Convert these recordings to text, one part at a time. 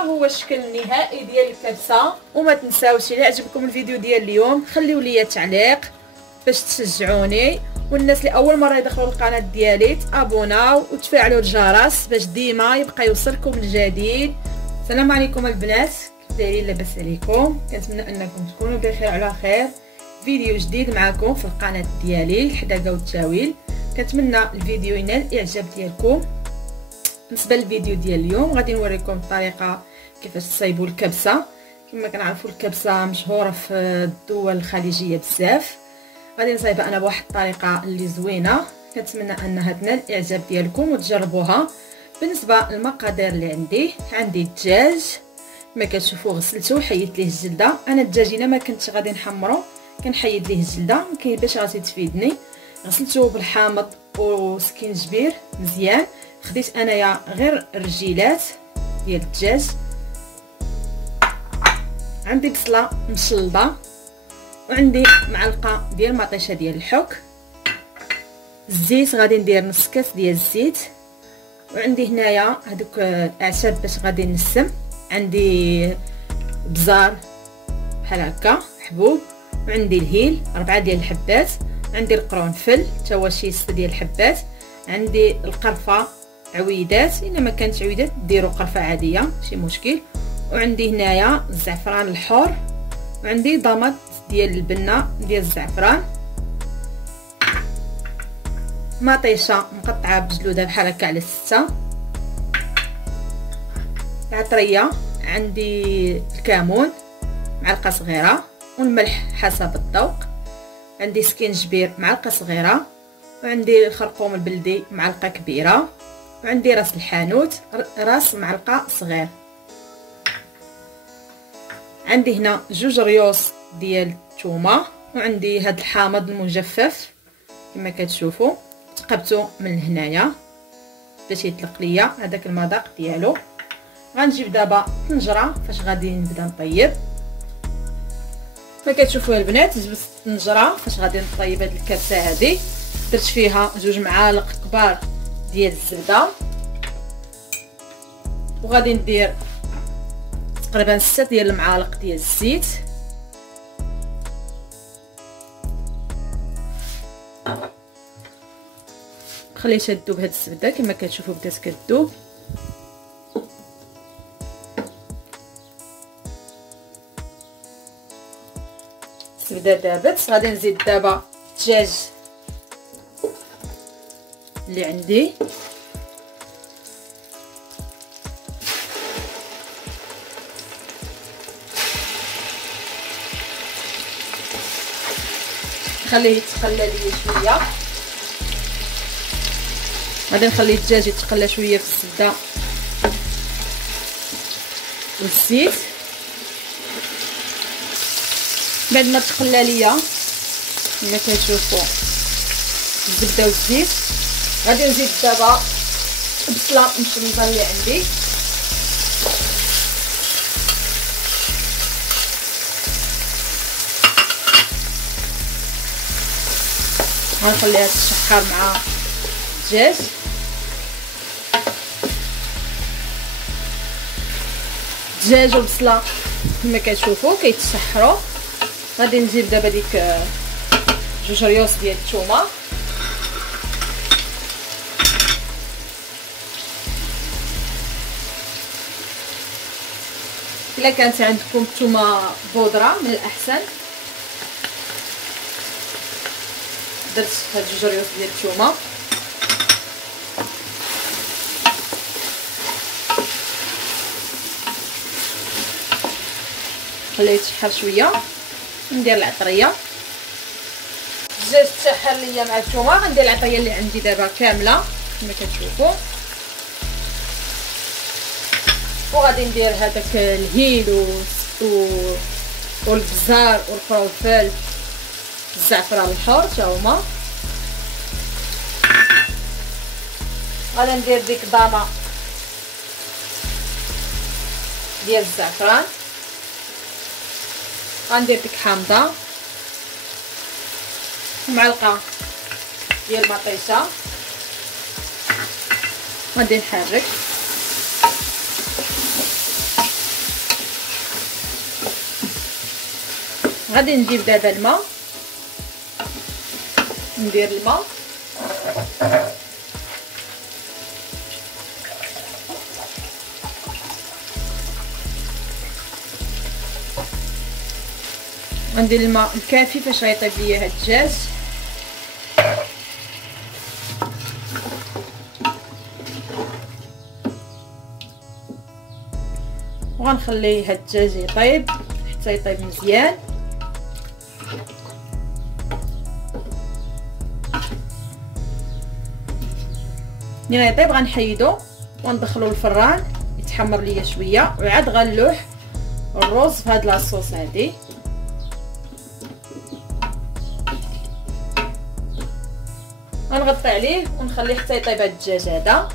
هو الشكل النهائي ديال الكبسه. وما تنساوش الى عجبكم الفيديو ديال اليوم خليو لي تعليق باش تشجعوني، والناس اللي اول مره يدخلوا القناه ديالي تابوناو وتفعلوا الجرس باش ديما يبقى يوصلكم الجديد. السلام عليكم البنات، كيف دايرين؟ لاباس عليكم؟ كنتمنى انكم تكونوا بخير على خير. فيديو جديد معكم في القناه ديالي الحداقه والتاويل. كنتمنى الفيديو ينال الاعجاب ديالكم. بالنسبه للفيديو ديال اليوم غادي نوريكم الطريقه كيفاش تصايبوا الكبسه. كما كنعرفوا الكبسه مشهوره في الدول الخليجيه بزاف. غادي نصايبها انا بواحد الطريقه اللي زوينه، كنتمنى انها تنال الاعجاب ديالكم وتجربوها. بالنسبه للمقادير اللي عندي الدجاج كما كتشوفوا غسلته وحيدت ليه الجلده. انا الدجاج الا ما كنتش غادي نحمرو كنحيد ليه الجلده، ما كاين باش غادي تفيدني. غسلته بالحامض وسكينجبير مزيان. خديت انايا غير الرجيلات ديال الدجاج. عندي بصله مشلضه، وعندي معلقه ديال مطيشه ديال الحك. الزيت غادي ندير نص كاس ديال الزيت. وعندي هنايا هذوك الاعشاب باش غادي نسم. عندي بزار بحال هكا حبوب، وعندي الهيل 4 ديال الحبات، عندي القرنفل حتى هو شي 6 ديال الحبات، عندي القرفه عويدات، الا ما كانت عويدات ديروا قرفه عاديه ماشي مشكل، وعندي هنايا الزعفران الحر، وعندي ضمط ديال البنه ديال الزعفران، مطيشه مقطعه بجلودها بحال هكا على 6، العطريه، عندي الكمون معلقه صغيره، والملح حسب الذوق، عندي سكينجبير معلقه صغيره، وعندي الخرقوم البلدي معلقه كبيره، وعندي راس الحانوت راس معلقه صغير. عندي هنا 2 ريوس ديال الثومه، وعندي هاد الحامض المجفف كما كتشوفوا تقبته من هنايا باش يطلق ليا هذاك المذاق ديالو. غنجيب دابا طنجره فاش غادي نبدا نطيب. كما كتشوفوا البنات جبت الطنجره فاش غادي نطيب هاد الكبسه هذه. درت فيها 2 معالق كبار ديال الزبده، وغادي ندير تقريبا 6 ديال المعالق ديال الزيت، خليتها تذوب هاد الزبده كما كتشوفوا بدات كتذوب. الزبده دابت. غادي نزيد دابا الدجاج اللي عندي، خليه يتقلى لي شويه. غادي نخلي الدجاج يتقلى شويه في الزبده والزيت. بعد ما تقلى ليا كما كتشوفوا الزبده والزيت، غادي نزيد دابا البصله مشمطه اللي عندي، غنخليها تشحر مع الدجاج. الدجاج والبصله كما كتشوفوا كيتشحروا. غادي نجيب دابا ديك 2 ريوس ديال الثومه، الا كانت عندكم ثومه بودره من الاحسن. درت هاد 2 ريوس ديال الثومه، خليه يتشحر شويه. ندير العطريه. الدجاج تشحر ليا مع الثومه. غندير العطريه اللي عندي دابا كامله كما كتشوفوا، وغادي ندير هذاك الهيل والبزار والقرنفل الزعفران الحر حتى هما. غادي ندير ديك ضامه ديال الزعفران، غندير ديك حامضه ومعلقه ديال المطيشه، غادي نحرك. غادي نجيب دابا الماء، ندير الماء غندير الماء الكافي فاش غيطيب ليا هاد الدجاج. وغنخلي هاد الدجاج يطيب حتى يطيب مزيان. ملي يطيب غنحيدو وندخلو الفران يتحمر ليا شويه، وعاد غنلوح الرز في هاد لاصوص هادي. غنغطي عليه ونخليه حتى يطيب هاد الدجاج هذا.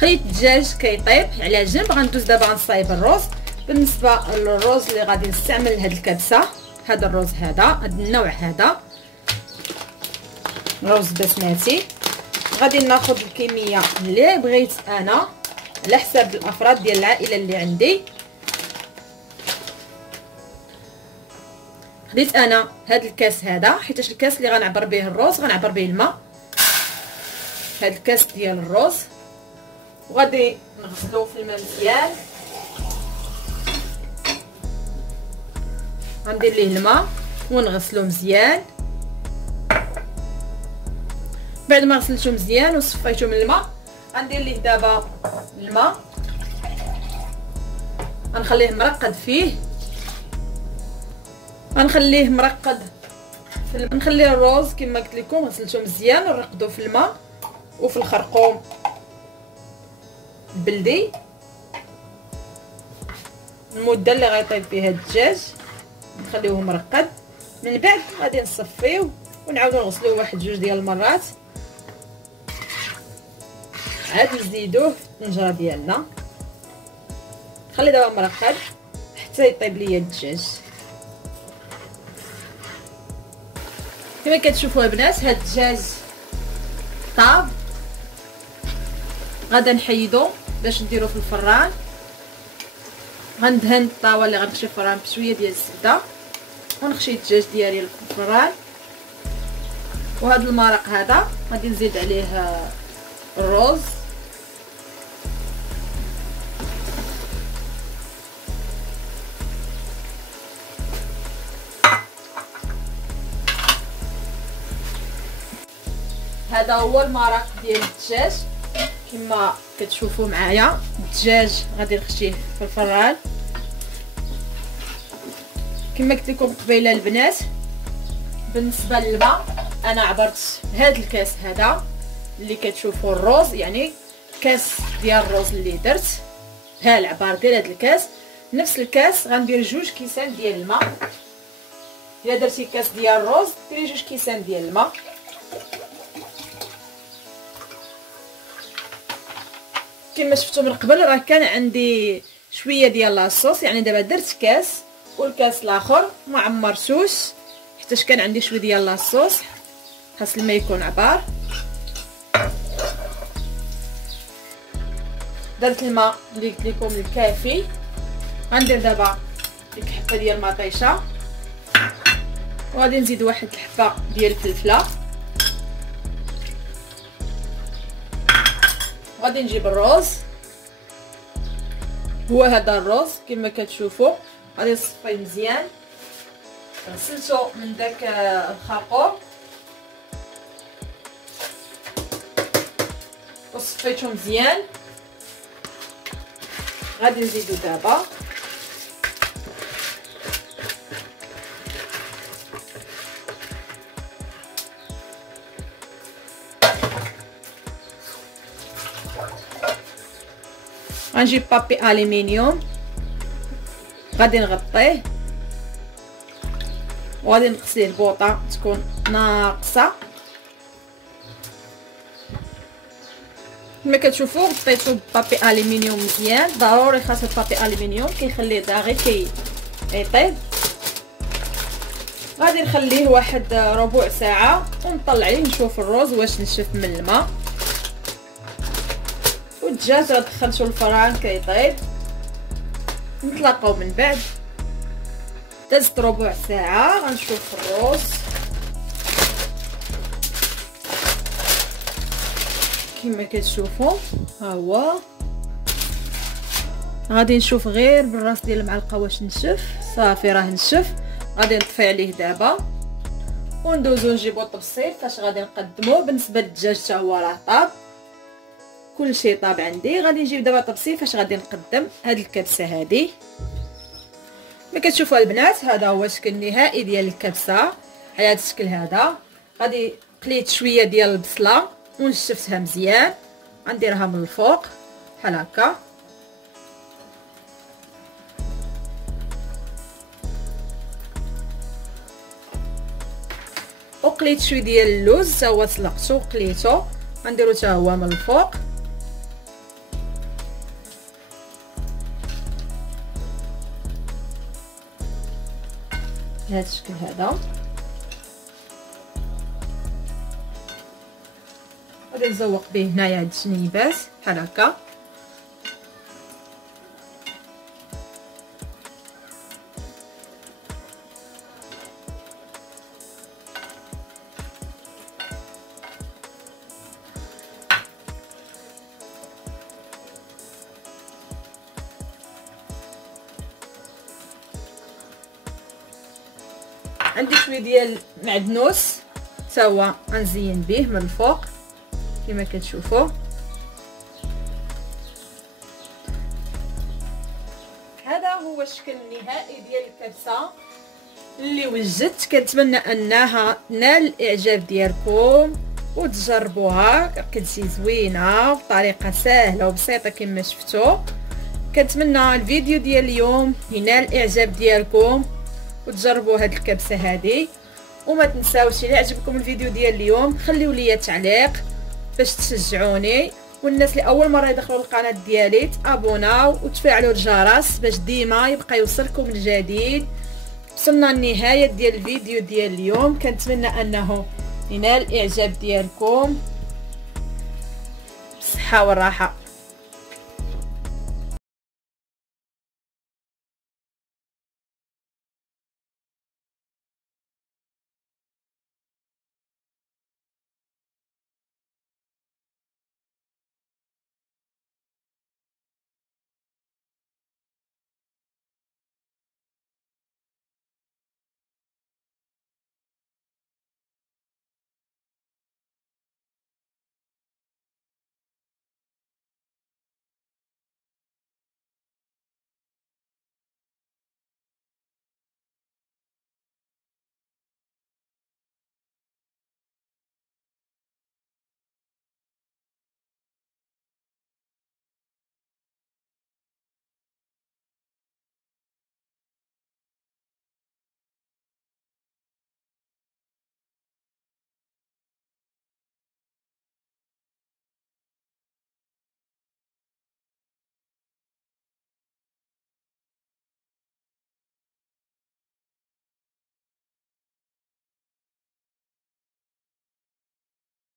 خليت الدجاج كيطيب على جنب. غندوز دابا غنصايب الرز. بالنسبه للرز اللي غادي نستعمل لهاد الكبسه، هذا الرز هذا النوع هذا رز بسمتي. غادي ناخذ الكميه اللي بغيت انا على حساب الافراد ديال العائله اللي عندي. خديت انا هاد الكاس هذا حيتاش الكاس اللي غنعبر به الرز غنعبر به الماء. هاد الكاس ديال الرز وغادي نغسلوه في الماء مزيان. غندير ليه الماء ونغسلو مزيان. بعد ما غسلتو مزيان وصفيتو من الماء غندير ليه دابا الماء، غنخليه مرقد فيه. غنخليه مرقد نخليه الرز كما قلت لكم غسلتو مزيان ونرقدو في الماء وفي الخرقوم البلدي المده اللي غيطيب فيها الدجاج. نخليوه مرقد. من بعد غادي نصفيو ونعاودو نغسلوه واحد جوج ديال المرات، عاد نزيدوه في الطنجره ديالنا. نخلي دابا مرقد حتى يطيب ليا الدجاج. كما كتشوفوا البنات هاد الدجاج طاب. غادا نحيدو باش نديرو في الفران. غندهن الطاوه اللي غنخشي الفران بشويه ديال الزبده ونخشي الدجاج ديالي في الفران. وهذا المرق هذا غادي نزيد عليه الرز. هذا هو المرق ديال الدجاج كما كتشوفوا معايا. الدجاج غادي نخشيه في الفران كما قلت لكم قبيله البنات. بالنسبه للماء انا عبرت بهذا الكاس هذا اللي كتشوفوا الرز، يعني كاس ديال الرز اللي درت ها العبار ديال هذا الكاس. نفس الكاس غندير 2 كيسان ديال الماء. الا درتي كاس ديال الرز ديري 2 كيسان ديال الماء. كما شفتوا من قبل راه كان عندي شويه ديال لاصوص، يعني دابا درت كاس والكاس الاخر ما عمرتوش حيتاش كان عندي شويه ديال لاصوص. خاص الماء يكون عبار. درت الماء اللي قلت لكم الكافي. غندير دابا ديك حبه ديال المطيشه وغادي نزيد واحد الحبه ديال الفلفله. غادي نجيب الرز، هو هذا الرز كما كتشوفوا. غادي نصفيه مزيان. غسلته من داك الخرقوم وصفيته مزيان. غادي نزيدو دابا غنجيب بابي الومنيوم غادي نغطيه وغادي نغسليه البوطه تكون ناقصه. كما كتشوفوا غطيتو ببابي الومنيوم مزيان. ضروري خاص البابي الومنيوم كيخليه داغي كيطيب. غادي نخليه واحد ربع ساعه ونطلعيه نشوف الرز واش نشف من الماء. والدجاج دخلته الفران كيطيب. نتلاقاو من بعد. دازت ربع ساعه. غنشوف الروز كما كتشوفوا، ها هو. غادي نشوف غير بالراس ديال المعلقه واش نشف. صافي راه نشف. غادي نطفي عليه دابا وندوزو نجيبو الطبسيل فاش غادي نقدموه. بالنسبه للدجاج حتى هو راه طاب، كلشي طاب عندي. غادي نجيب دابا الطبسيل فاش غادي نقدم هاد الكبسه هادي. ما كتشوفوا البنات، هذا هو الشكل النهائي ديال الكبسه على هذا الشكل هذا. غادي قليت شويه ديال البصله ونشفتها مزيان، غنديرها من الفوق بحال هكا. وقليت شويه ديال اللوز حتى هو سلقته وقليته، غنديرو حتى هو من الفوق. بهذا الشكل هذا. غادي نزوق به هنايا هاد الشنيبات بحال هكا. عندي شويه ديال معدنوس حتى هو غنزين به من الفوق كما كتشوفوا. هذا هو الشكل النهائي ديال الكبسه اللي وجدت. كنتمنى انها نال الاعجاب ديالكم وتجربوها. كتجي زوينه بطريقه سهله وبسيطه كما شفتوا. كنتمنى الفيديو ديال اليوم ينال الاعجاب ديالكم وتجربوا هاد الكبسه هذه. وما تنساوش الى عجبكم الفيديو ديال اليوم خليو لي تعليق باش تشجعوني. والناس اللي اول مره يدخلوا القناه ديالي تابوناو وتفعلوا الجرس باش ديما يبقى يوصلكم الجديد. وصلنا للنهايه ديال الفيديو ديال اليوم. كنتمنى انه ينال الاعجاب ديالكم. بالصحه والراحه.